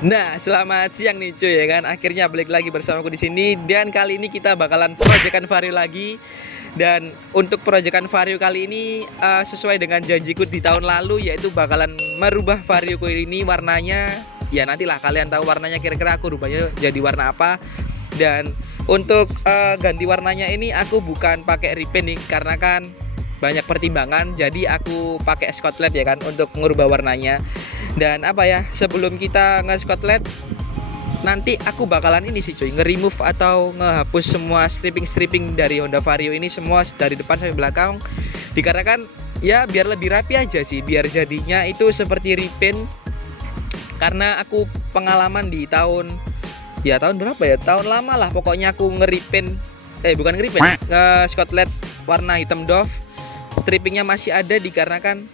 Nah, selamat siang nih cuy ya kan. Akhirnya balik lagi bersamaku di sini dan kali ini kita bakalan proyekan Vario lagi. Dan untuk proyekan Vario kali ini sesuai dengan janjiku di tahun lalu, yaitu bakalan merubah Varioku ini warnanya. Ya nantilah kalian tahu warnanya, kira-kira aku rubahnya jadi warna apa. Dan untuk ganti warnanya ini aku bukan pakai repaint nih, karena kan banyak pertimbangan, jadi aku pakai Scotland ya kan untuk merubah warnanya. Dan apa ya, sebelum kita nge-Scotland, nanti aku bakalan ini sih cuy, nge-remove atau ngehapus semua stripping dari Honda Vario ini, semua dari depan sampai belakang, dikarenakan ya biar lebih rapi aja sih, biar jadinya itu seperti repaint. Karena aku pengalaman di tahun berapa ya, tahun lama lah pokoknya, aku nge-repaint bukan nge-repaint, nge-Scotland warna hitam Dove, strippingnya masih ada, dikarenakan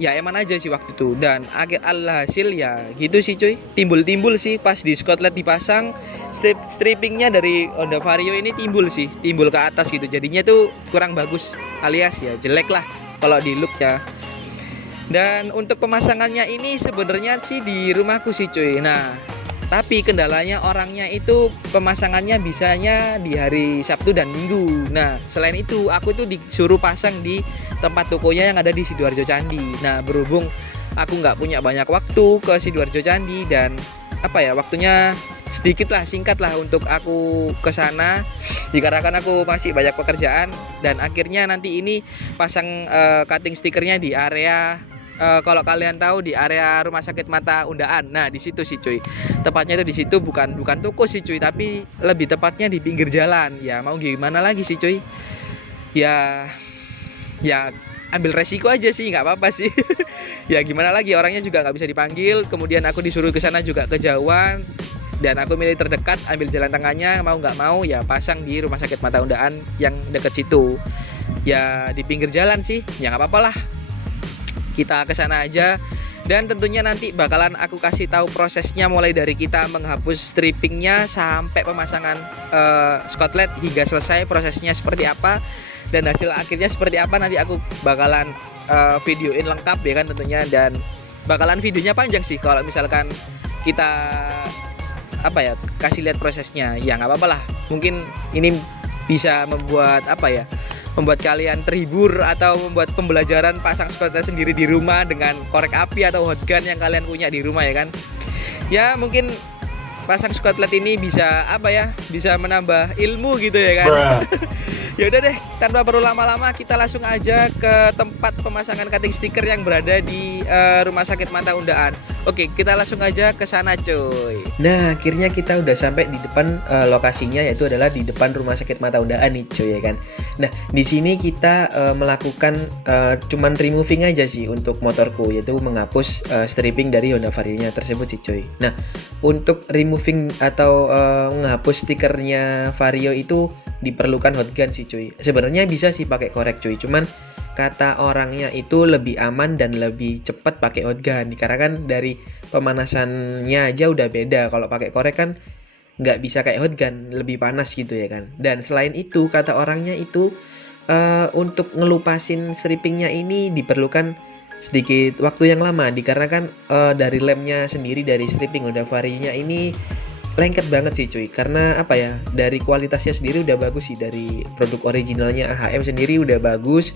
ya eman aja sih waktu itu. Dan alhasil ya gitu sih cuy, timbul sih pas di Scotland dipasang, strippingnya dari Honda Vario ini timbul ke atas gitu, jadinya tuh kurang bagus, alias ya jelek lah kalau di look ya. Dan untuk pemasangannya ini sebenarnya sih di rumahku sih cuy. Nah, tapi kendalanya orangnya itu pemasangannya bisanya di hari Sabtu dan Minggu. Nah, selain itu aku tuh disuruh pasang di tempat tokonya yang ada di Sidoarjo Candi. Nah, berhubung aku nggak punya banyak waktu ke Sidoarjo Candi, dan apa ya, waktunya singkat lah untuk aku ke sana, dikarenakan aku masih banyak pekerjaan. Dan akhirnya nanti ini pasang cutting stikernya di area, kalau kalian tahu, di area Rumah Sakit Mata Undaan. Nah, di situ sih cuy. Tepatnya itu di situ, bukan toko sih cuy, tapi lebih tepatnya di pinggir jalan. Ya mau gimana lagi sih cuy. Ya ambil resiko aja sih, nggak apa-apa sih. Ya gimana lagi, orangnya juga nggak bisa dipanggil. Kemudian aku disuruh ke sana juga kejauhan, dan aku milih terdekat, ambil jalan tengahnya. Mau nggak mau ya pasang di Rumah Sakit Mata Undaan yang deket situ. Ya di pinggir jalan sih, ya nggak apa-apa lah, kita ke sana aja. Dan tentunya nanti bakalan aku kasih tahu prosesnya, mulai dari kita menghapus strippingnya sampai pemasangan Scotland hingga selesai, prosesnya seperti apa dan hasil akhirnya seperti apa. Nanti aku bakalan videoin lengkap ya kan tentunya, dan bakalan videonya panjang sih kalau misalkan kita kasih lihat prosesnya. Ya nggak apa-apa lah, mungkin ini bisa membuat membuat kalian terhibur atau membuat pembelajaran pasang Scotland sendiri di rumah dengan korek api atau hot gun yang kalian punya di rumah ya kan. Ya mungkin pasang Scotland ini bisa bisa menambah ilmu gitu ya kan. Ya udah deh, tanpa perlu lama-lama kita langsung aja ke tempat pemasangan cutting stiker yang berada di Rumah Sakit Mata Undaan. Oke, kita langsung aja ke sana cuy. Nah, akhirnya kita udah sampai di depan lokasinya, yaitu adalah di depan Rumah Sakit Mata Undaan nih cuy ya kan. Nah, di sini kita melakukan cuman removing aja sih untuk motorku, yaitu menghapus stripping dari Honda Vario-nya tersebut sih cuy. Nah, untuk removing atau menghapus stikernya Vario itu diperlukan hot gun sih cuy. Sebenarnya bisa sih pakai korek cuy, cuman kata orangnya itu lebih aman dan lebih cepat pakai hot gun, karena kan dari pemanasannya aja udah beda. Kalau pakai korek kan nggak bisa kayak hot gun, lebih panas gitu ya kan. Dan selain itu kata orangnya itu untuk ngelupasin strippingnya ini diperlukan sedikit waktu yang lama, dikarenakan dari lemnya sendiri, dari stripping Honda Vario-nya ini lengket banget sih cuy. Karena dari kualitasnya sendiri udah bagus sih, dari produk originalnya AHM sendiri udah bagus.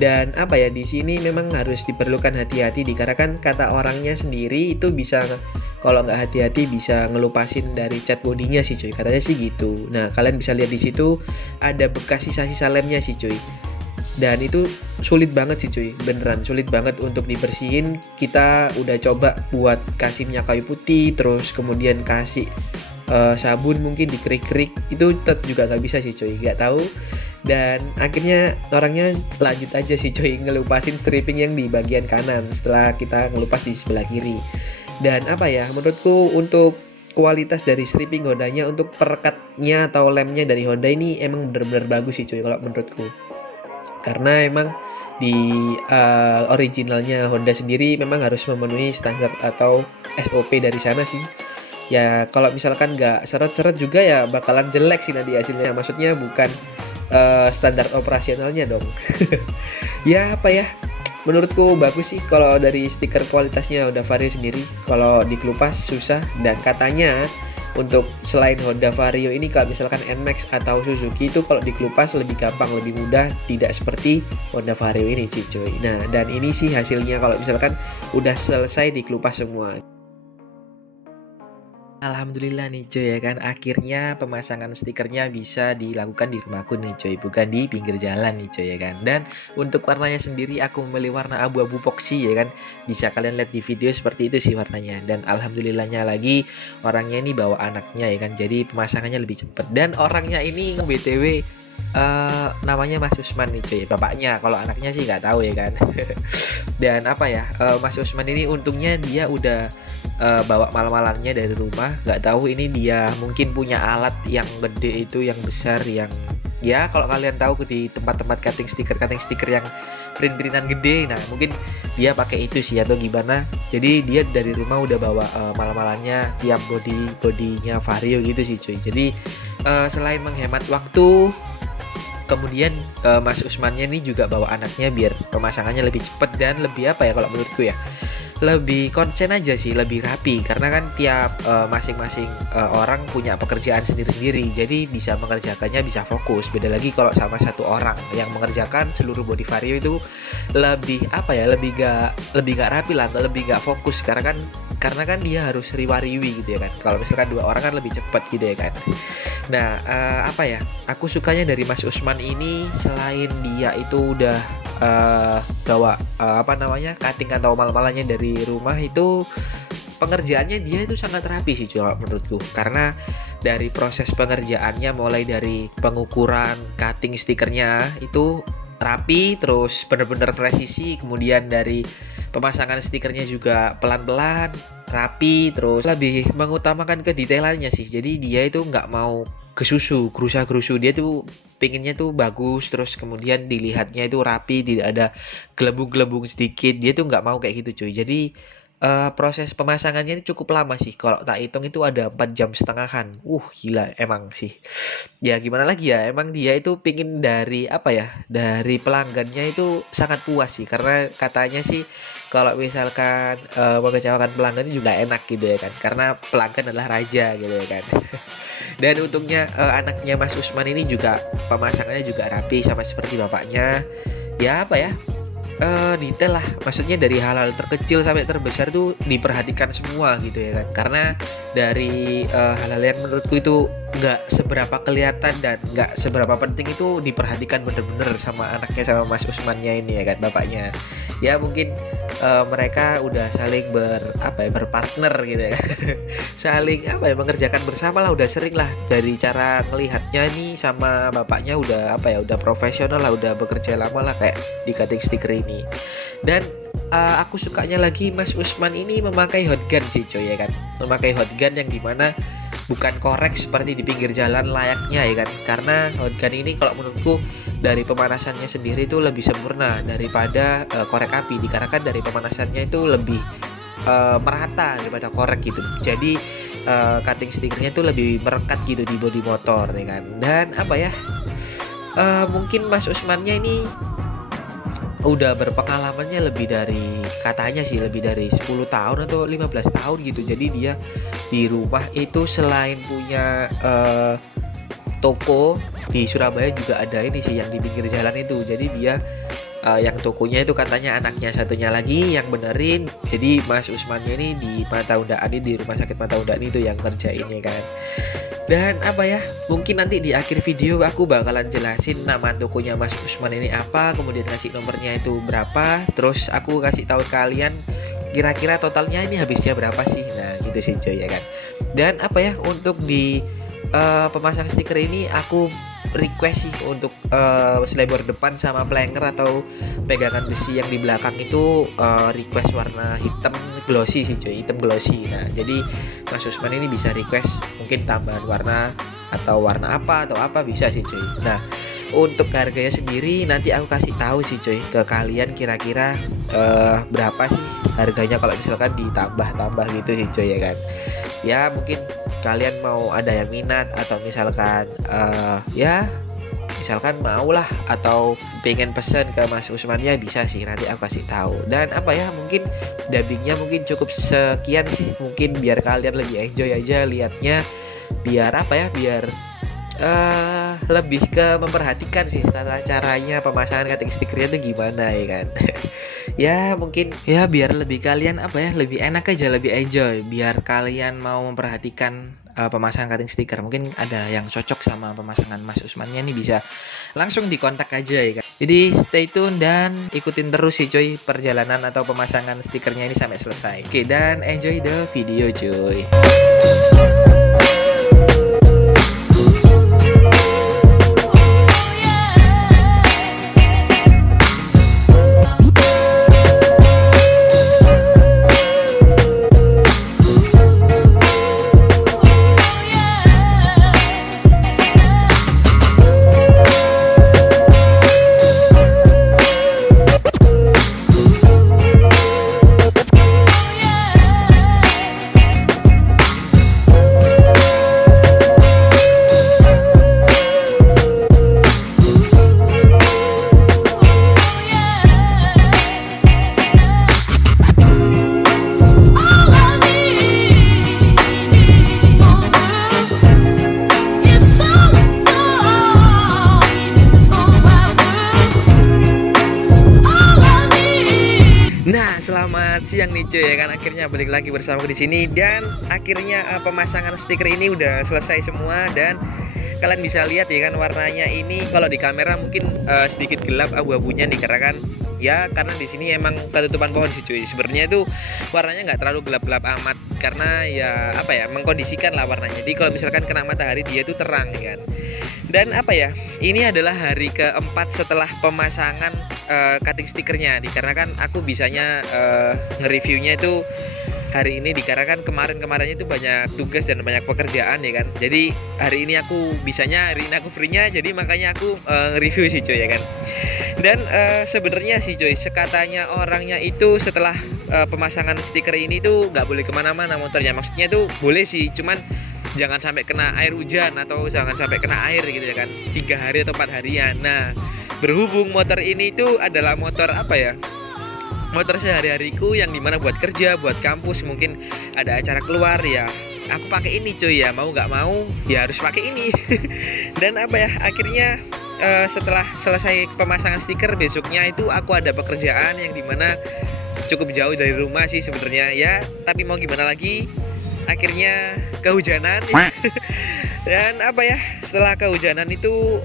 Dan di sini memang harus diperlukan hati-hati, dikarenakan kata orangnya sendiri itu bisa, kalau nggak hati-hati bisa ngelupasin dari cat bodinya sih cuy, katanya sih gitu. Nah, kalian bisa lihat di situ ada bekas sisa-sisa lemnya sih cuy. Dan itu sulit banget sih cuy, beneran sulit banget untuk dibersihin. Kita udah coba buat kasih minyak kayu putih, terus kemudian kasih sabun mungkin dikerik-kerik, itu tetap juga nggak bisa sih cuy, nggak tahu. Dan akhirnya orangnya lanjut aja sih cuy, ngelupasin stripping yang di bagian kanan setelah kita ngelupas di sebelah kiri. Dan menurutku untuk kualitas dari stripping Hondanya, untuk perekatnya atau lemnya dari Honda ini emang bener-bener bagus sih cuy kalau menurutku. Karena emang di originalnya Honda sendiri memang harus memenuhi standar atau SOP dari sana sih. Ya kalau misalkan nggak seret-seret juga ya bakalan jelek sih nanti hasilnya. Maksudnya bukan standar operasionalnya dong. Ya menurutku bagus sih kalau dari stiker kualitasnya Honda Vario sendiri. Kalau dikelupas susah, dan katanya untuk selain Honda Vario ini kalau misalkan NMAX atau Suzuki itu kalau dikelupas lebih gampang, lebih mudah, tidak seperti Honda Vario ini sih cuy. Nah, dan ini sih hasilnya kalau misalkan udah selesai dikelupas semua. Alhamdulillah nih cuy ya kan, akhirnya pemasangan stikernya bisa dilakukan di rumahku nih cuy, bukan di pinggir jalan nih cuy ya kan. Dan untuk warnanya sendiri aku memilih warna abu-abu poxy ya kan, bisa kalian lihat di video seperti itu sih warnanya. Dan alhamdulillahnya lagi orangnya ini bawa anaknya ya kan, jadi pemasangannya lebih cepet. Dan orangnya ini BTW namanya Mas Usman nih cuy, bapaknya. Kalau anaknya sih nggak tahu ya kan. Dan apa ya, Mas Usman ini untungnya dia udah bawa mal-malannya dari rumah. Nggak tahu ini dia mungkin punya alat yang gede itu, yang besar, yang ya kalau kalian tahu di tempat-tempat cutting stiker yang print-printan gede, nah mungkin dia pakai itu sih atau gimana. Jadi dia dari rumah udah bawa mal-malannya, tiap bodinya Vario gitu sih cuy. Jadi selain menghemat waktu, kemudian Mas Usmannya ini juga bawa anaknya biar pemasangannya lebih cepat dan lebih apa ya, kalau menurutku ya lebih konsen aja sih, lebih rapi, karena kan tiap masing-masing orang punya pekerjaan sendiri-sendiri, jadi bisa mengerjakannya, bisa fokus. Beda lagi kalau sama satu orang yang mengerjakan seluruh body Vario itu lebih apa ya, lebih gak rapi lah, atau lebih gak fokus, karena kan dia harus riwa-riwi gitu ya kan. Kalau misalkan dua orang kan lebih cepat gitu ya kan. Nah apa ya, aku sukanya dari Mas Usman ini, selain dia itu udah bawa apa namanya, cutting atau mal-malannya dari rumah, itu pengerjaannya dia itu sangat rapi sih coba menurutku. Karena dari proses pengerjaannya, mulai dari pengukuran cutting stikernya itu rapi, terus bener-bener presisi, kemudian dari pemasangan stikernya juga pelan-pelan, rapi, terus lebih mengutamakan kedetailannya sih. Jadi dia itu nggak mau kesusu, gerusa-gerusu, dia tuh pinginnya tuh bagus, terus kemudian dilihatnya itu rapi, tidak ada gelembung-gelembung sedikit, dia tuh nggak mau kayak gitu cuy. Jadi proses pemasangannya ini cukup lama sih, kalau tak hitung itu ada 4 jam setengahan. Gila emang sih. Ya gimana lagi ya, emang dia itu pingin dari apa ya, dari pelanggannya itu sangat puas sih, karena katanya sih kalau misalkan mengecewakan pelanggan juga enak gitu ya kan, karena pelanggan adalah raja gitu ya kan. Dan untungnya anaknya Mas Usman ini juga pemasangannya juga rapi sama seperti bapaknya. Ya apa ya, detail lah, maksudnya dari hal-hal terkecil sampai terbesar tuh diperhatikan semua gitu ya kan. Karena dari hal-hal yang menurutku itu nggak seberapa kelihatan dan nggak seberapa penting itu diperhatikan bener-bener sama anaknya, sama Mas Usmannya ini ya kan, bapaknya. Ya mungkin mereka udah saling berpartner gitu ya. Saling mengerjakan bersama lah, udah sering lah. Dari cara ngelihatnya nih sama bapaknya udah udah profesional lah, udah bekerja lama lah kayak di cutting stiker ini. Dan aku sukanya lagi Mas Usman ini memakai hot gun sih coy ya kan. Memakai hot gun yang dimana bukan korek seperti di pinggir jalan layaknya ya kan. Karena hot gun ini kalau menurutku dari pemanasannya sendiri itu lebih sempurna daripada korek api, dikarenakan dari pemanasannya itu lebih merata daripada korek gitu. Jadi cutting stikernya itu lebih merekat gitu di bodi motor ya kan. Dan mungkin Mas Usmannya ini udah berpengalamannya lebih dari, katanya sih lebih dari 10 tahun atau 15 tahun gitu. Jadi dia di rumah itu selain punya toko di Surabaya juga ada ini sih yang di pinggir jalan itu. Jadi dia yang tokonya itu katanya anaknya satunya lagi yang benerin. Jadi Mas Usmannya ini di Mata Undaan, di rumah sakit Mata Undaan itu yang kerjainnya kan. Dan mungkin nanti di akhir video aku bakalan jelasin nama tokonya Mas Usman ini apa, kemudian kasih nomornya itu berapa, terus aku kasih tahu kalian kira-kira totalnya ini habisnya berapa sih. Nah gitu sih coy ya kan. Dan untuk di pemasang stiker ini aku request sih untuk selebor depan sama flanker atau pegangan besi yang di belakang itu request warna hitam glossy sih coy, hitam glossy. Nah jadi Mas Usman ini bisa request mungkin tambahan warna atau warna apa bisa sih coy. Nah untuk harganya sendiri nanti aku kasih tahu sih coy ke kalian kira-kira berapa sih harganya kalau misalkan ditambah gitu sih coy ya kan. Ya mungkin kalian mau ada yang minat atau misalkan misalkan maulah atau pengen pesen ke Mas Usmannya bisa sih, nanti aku kasih tahu. Dan apa ya, mungkin dubbingnya mungkin cukup sekian sih, mungkin biar kalian lebih enjoy aja liatnya, biar apa ya, biar lebih ke memperhatikan sih tata caranya pemasangan cutting stickernya tuh gimana ya kan. Ya mungkin ya biar lebih kalian apa ya, lebih enak aja, lebih enjoy, biar kalian mau memperhatikan pemasangan cutting sticker. Mungkin ada yang cocok sama pemasangan Mas Usmannya nih, bisa langsung dikontak aja ya kan. Jadi stay tune dan ikutin terus sih cuy perjalanan atau pemasangan stikernya ini sampai selesai. Oke, dan enjoy the video cuy. Selamat siang nih cuy ya kan, akhirnya balik lagi bersama di sini dan akhirnya pemasangan stiker ini udah selesai semua. Dan kalian bisa lihat ya kan, warnanya ini kalau di kamera mungkin sedikit gelap abu-abunya nih, karena kan ya karena di sini emang ketutupan pohon sih cuy. Sebenarnya itu warnanya nggak terlalu gelap-gelap amat, karena ya apa ya, mengkondisikan lah warnanya. Jadi kalau misalkan kena matahari dia tuh terang ya kan. Dan apa ya, ini adalah hari keempat setelah pemasangan cutting stikernya, dikarenakan aku bisanya nge-reviewnya itu hari ini, dikarenakan kemarin-kemarinnya itu banyak tugas dan banyak pekerjaan ya kan. Jadi hari ini aku bisanya, hari ini aku free-nya, jadi makanya aku nge-review sih cuy ya kan. Dan sebenarnya sih cuy, sekatanya orangnya itu setelah pemasangan stiker ini tuh nggak boleh kemana-mana motornya. Maksudnya tuh boleh sih, cuman jangan sampai kena air hujan atau jangan sampai kena air gitu ya kan, 3 hari atau 4 harian. Nah, berhubung motor ini tuh adalah motor apa ya, motor sehari-hariku yang dimana buat kerja, buat kampus, mungkin ada acara keluar ya aku pakai ini cuy ya, mau nggak mau ya harus pakai ini. Dan apa ya, akhirnya setelah selesai pemasangan stiker, besoknya itu aku ada pekerjaan yang dimana cukup jauh dari rumah sih sebenarnya ya, tapi mau gimana lagi, akhirnya kehujanan. Dan apa ya, setelah kehujanan itu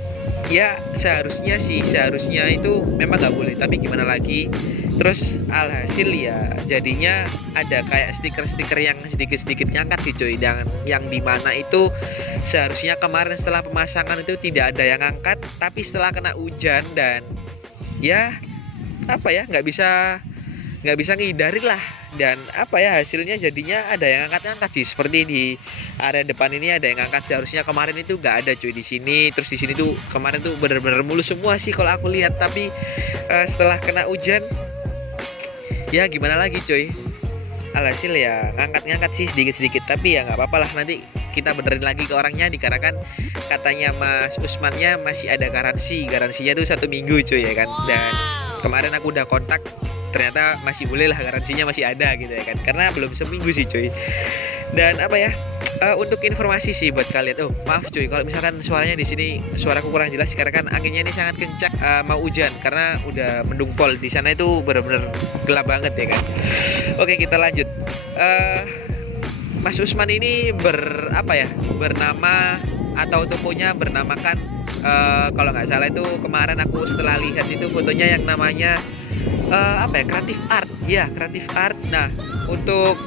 ya seharusnya itu memang nggak boleh, tapi gimana lagi. Terus alhasil ya jadinya ada kayak stiker-stiker yang sedikit-sedikit ngangkat sih cuy, dan yang dimana itu seharusnya kemarin setelah pemasangan itu tidak ada yang ngangkat, tapi setelah kena hujan dan ya apa ya, nggak bisa ngehindarin lah. Dan apa ya, hasilnya jadinya ada yang angkat-angkat sih, seperti di area depan ini ada yang angkat. Seharusnya kemarin itu nggak ada cuy di sini. Terus di sini tuh kemarin tuh bener-bener mulus semua sih kalau aku lihat, tapi setelah kena hujan ya gimana lagi cuy, alhasil ya ngangkat-ngangkat sih sedikit-sedikit. Tapi ya nggak apa-apa lah, nanti kita benerin lagi ke orangnya, dikarenakan katanya Mas Usmannya masih ada garansinya tuh 1 minggu cuy ya kan. Dan kemarin aku udah kontak, ternyata masih boleh lah, garansinya masih ada gitu ya kan, karena belum seminggu sih cuy. Dan apa ya, untuk informasi sih buat kalian, maaf cuy kalau misalkan suaranya di sini suaraku kurang jelas, karena kan anginnya ini sangat kencang, mau hujan karena udah mendung pol. Di sana itu bener-bener gelap banget ya kan. Oke, kita lanjut. Mas Usman ini bernama atau tokonya bernamakan kalau nggak salah itu kemarin aku setelah lihat itu fotonya yang namanya Creative Art ya, Creative Art. Nah, untuk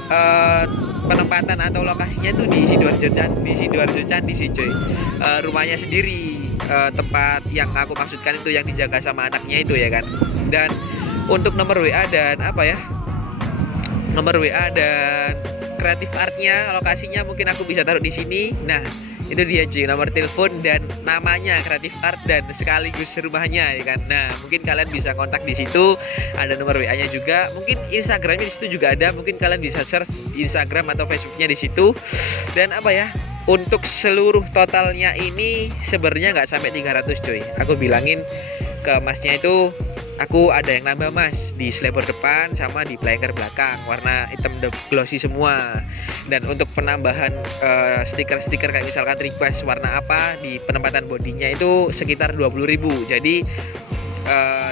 penempatan atau lokasinya tuh di Sidoarjo Candi sih cuy. Rumahnya sendiri, tempat yang aku maksudkan itu yang dijaga sama anaknya itu ya kan. Dan untuk nomor WA dan Creative Artnya, lokasinya mungkin aku bisa taruh di sini. Nah, itu dia cuy, nomor telepon dan namanya Creative Art dan sekaligus rumahnya ya kan. Nah, mungkin kalian bisa kontak di situ, ada nomor WA-nya juga, mungkin Instagramnya di situ juga ada, mungkin kalian bisa search Instagram atau Facebooknya di situ. Dan apa ya, untuk seluruh totalnya ini sebenarnya nggak sampai 300 coy. Aku bilangin ke masnya itu, aku ada yang nambah mas di slipper depan sama di blanker belakang warna hitam glossy semua. Dan untuk penambahan stiker-stiker kayak misalkan request warna apa di penempatan bodinya itu sekitar 20.000. Jadi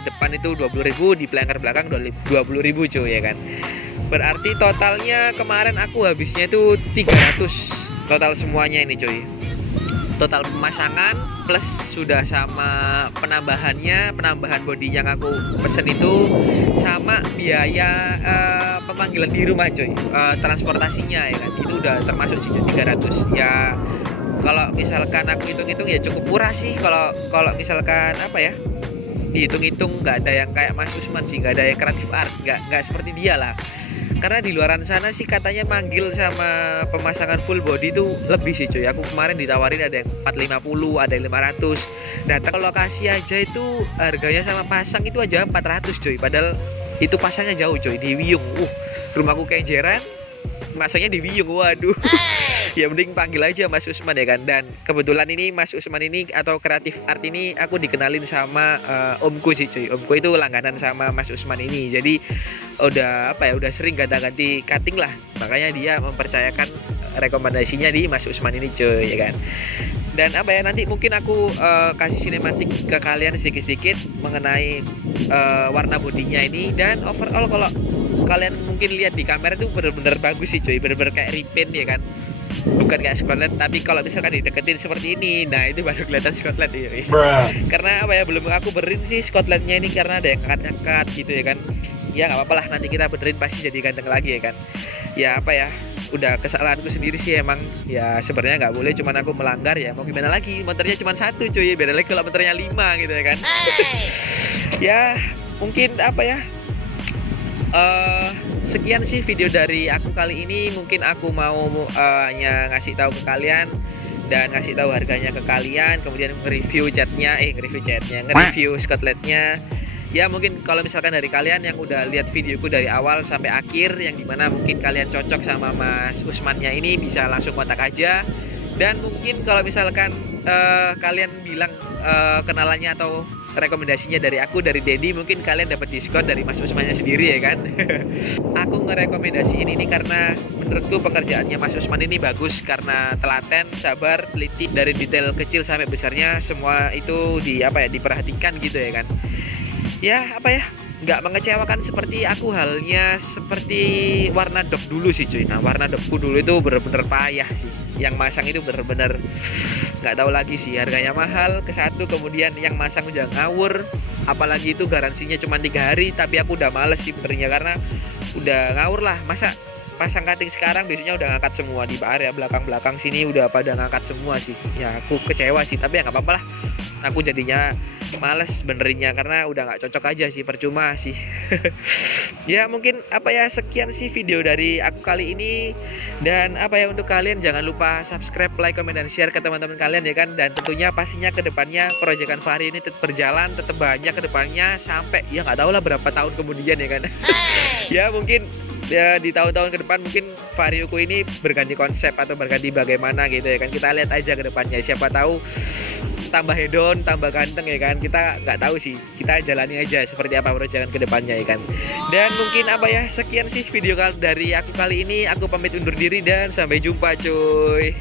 depan itu 20.000, di blanker belakang 20.000 cuy ya kan. Berarti totalnya kemarin aku habisnya itu 300 total semuanya ini cuy. Total pemasangan plus sudah sama penambahan bodi yang aku pesen itu, sama biaya pemanggilan di rumah cuy, transportasinya ya kan, itu udah termasuk sih 300 ya. Kalau misalkan aku hitung-hitung ya cukup murah sih. Kalau misalkan apa ya, dihitung-hitung nggak ada yang kayak Mas Usman sih, nggak ada yang kreatif art, nggak seperti dia lah. Karena di luaran sana sih katanya manggil sama pemasangan full body itu lebih sih cuy. Aku kemarin ditawarin ada yang 450, ada yang 500. Datang ke lokasi aja itu harganya sama pasang itu aja 400 cuy. Padahal itu pasangnya jauh cuy, di Wiyung. Rumahku Kenjeran, masanya di Wiyung. Waduh. Ya mending panggil aja Mas Usman ya kan. Dan kebetulan ini Mas Usman ini atau kreatif art ini aku dikenalin sama omku sih cuy. Omku itu langganan sama Mas Usman ini. Jadi udah sering ganti cutting lah. Makanya dia mempercayakan rekomendasinya di Mas Usman ini cuy ya kan. Dan nanti mungkin aku kasih sinematik ke kalian sedikit-sedikit mengenai warna bodinya ini. Dan overall kalau kalian mungkin lihat di kamera itu bener-bener bagus sih cuy, bener-bener kayak repaint ya kan. Bukan kayak Scotland, tapi kalau misalkan dideketin seperti ini, nah itu baru kelihatan Scotland ya. Karena belum aku benerin sih Scotlandnya ini, karena ada yang angkat-angkat gitu ya kan. Ya nggak apa-apa lah, nanti kita benerin pasti jadi ganteng lagi ya kan. Ya udah kesalahanku sendiri sih emang. Ya sebenarnya nggak boleh, cuman aku melanggar ya. Mau gimana lagi, motornya cuma 1 cuy, beda lagi kalau motornya 5 gitu ya kan. Ya mungkin sekian sih video dari aku kali ini. Mungkin aku mau hanya ngasih tahu ke kalian dan ngasih tahu harganya ke kalian, kemudian nge-review nge-review Scotlandnya. Ya mungkin kalau misalkan dari kalian yang udah lihat videoku dari awal sampai akhir, yang dimana mungkin kalian cocok sama Mas Usmannya ini, bisa langsung kontak aja. Dan mungkin kalau misalkan kalian bilang kenalannya atau rekomendasinya dari aku, dari Dedi, mungkin kalian dapat diskon dari Mas Usmannya sendiri ya kan. Aku ngerekomendasiin ini karena menurutku pekerjaannya Mas Usman ini bagus, karena telaten, sabar, teliti, dari detail kecil sampai besarnya semua itu diperhatikan gitu ya kan. Ya nggak mengecewakan seperti aku, halnya seperti warna dop dulu sih cuy. Nah warna dopku dulu itu bener-bener payah sih. Yang masang itu bener-bener nggak tahu lagi sih, harganya mahal ke satu, kemudian yang masang udah ngawur, apalagi itu garansinya cuma 3 hari. Tapi aku udah males sih benernya, karena udah ngawur lah. Masa pasang cutting sekarang biasanya udah ngangkat semua di area belakang sini udah pada ngangkat semua sih. Ya aku kecewa sih, tapi ya nggak apa-apa lah. Aku jadinya males benerinnya karena udah nggak cocok aja sih, percuma sih. Ya mungkin sekian sih video dari aku kali ini. Dan untuk kalian jangan lupa subscribe, like, comment, dan share ke teman-teman kalian ya kan. Dan tentunya pastinya kedepannya proyekan Fahri ini tetap berjalan, tetap banyak kedepannya, sampai ya nggak tahu lah berapa tahun kemudian ya kan. Ya mungkin ya di tahun-tahun ke depan mungkin Varioku ini berganti konsep atau berganti bagaimana gitu ya kan. Kita lihat aja ke depannya, siapa tahu tambah hedon, tambah ganteng ya kan. Kita nggak tahu sih, kita jalani aja seperti apa proyekan ke depannya ya kan. Dan mungkin sekian sih video dari aku kali ini. Aku pamit undur diri dan sampai jumpa cuy.